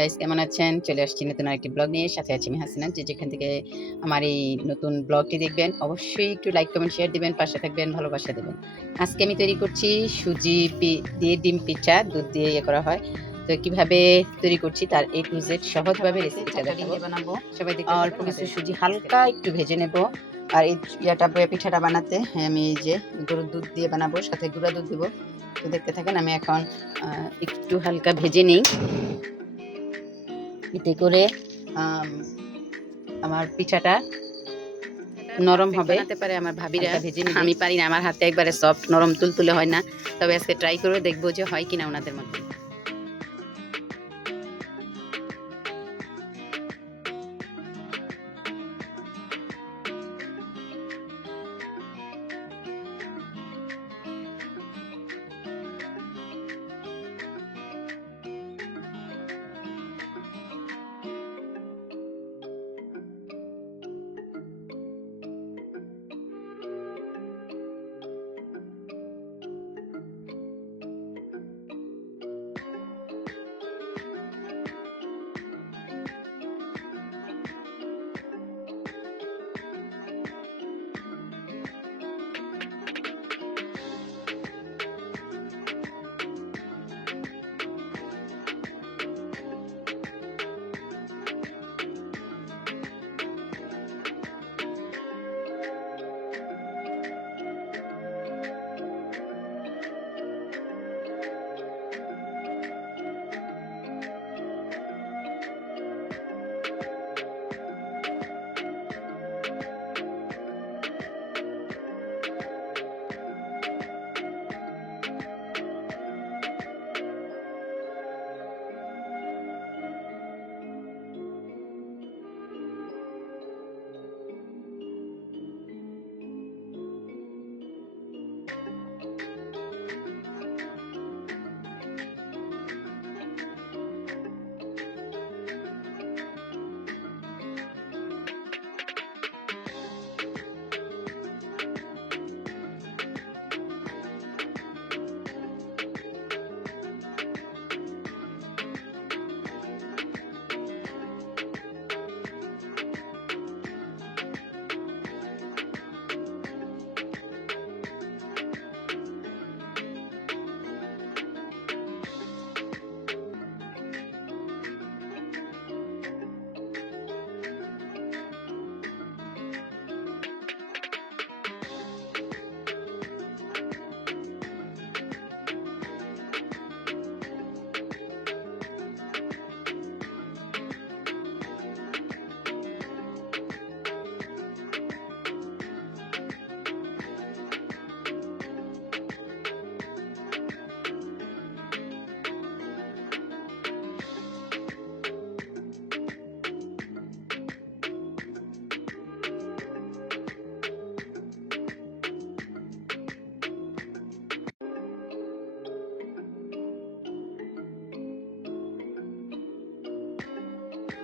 Guys কেমন আছেন? চলে আসছি নতুন আরেকটি ব্লগ নিয়ে। সাথে আছি আমি হাসিনা যে যেখান থেকে আমার এই নতুন ব্লগটি দেখবেন অবশ্যই একটু লাইক কমেন্ট শেয়ার দিবেন পাশে থাকবেন ভালোবাসা দেবেন। আজকে আমি তৈরি করছি সুজি দিয়ে ডিম পিঠা দুধ দিয়ে ইয়ে করা হয়। তো কীভাবে তৈরি করছি তার এ টু জেড সহজভাবে রেসিপিটা দেখাবো। বানাবো সবাই দেখতে অল্প কিছু সুজি হালকা একটু ভেজে নেব। আর এই ইয়াটা পিঠাটা বানাতে হ্যাঁ, আমি এই যে গরুর দুধ দিয়ে বানাবো সাথে গুঁড়া দুধ দিব। তো দেখতে থাকেন আমি এখন একটু হালকা ভেজে নিই। এতে করে আম, আমার পিঠাটা নরম হবে। হতে পারে আমার ভাবিরা। ভেজে। আমি পারি না আমার হাতে একবারে সফট নরম তুলতুলে হয় না। তবে আজকে ট্রাই করে দেখব যে হয় কিনা ওনাদের মতো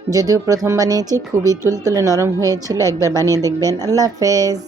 যদিও প্রথম বানিয়েছি খুবই তুলতুলে নরম হয়েছিল একবার বানিয়ে দেখবেন। আল্লাহ হাফেজ।